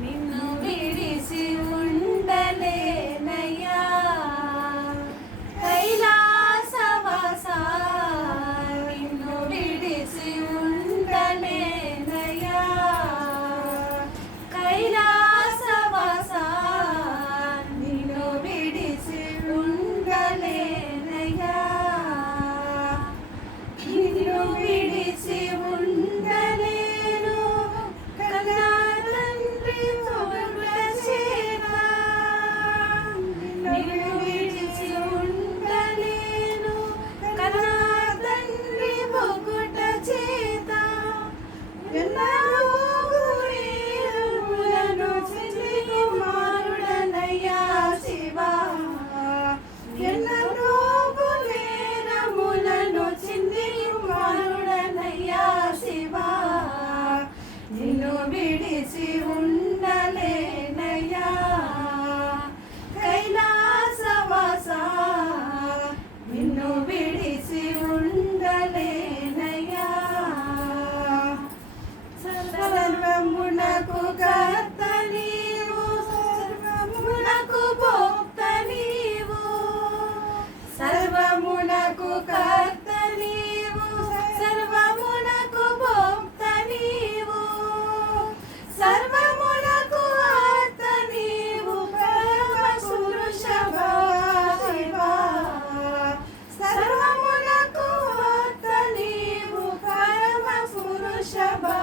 నిన్ను విడిసి ఉండలేనయ్యా కైలాసవాస నిన్ను విడిసి ఉండలేనయ్యా కైలాసవాస నిన్ను విడిసి ఉండలేనయ్యా నిన్ను విడిసి ఉండలేను కన్నా తండ్రి తోడ చేత నిన్ను విడిచి ఉండలేను కన్నా తండ్రి పొగుట చేత ఎన్నోలను చిన్ని కుమారుడనయ్యా శివా ఎన్నో నేరములను చిన్ని కుమారుడనయ్యా శివా నిన్ను విడిచి ఉండలేనయ్యా కైలాసవాస నిన్ను విడిచి ఉండలేనయ్యా సర్వమునకు కర్త నీవు సర్వమునకు భోక్త నీవు సర్వమునకు కర్త నీవు సర్వమునకు భోక్త నీవు సర్వమునకు ఆర్త నీవు పరమ పురుషభా శివా సర్వమునకు ఆర్త నీవు పరమ పురుషభా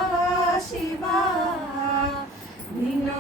శివా నిన్ను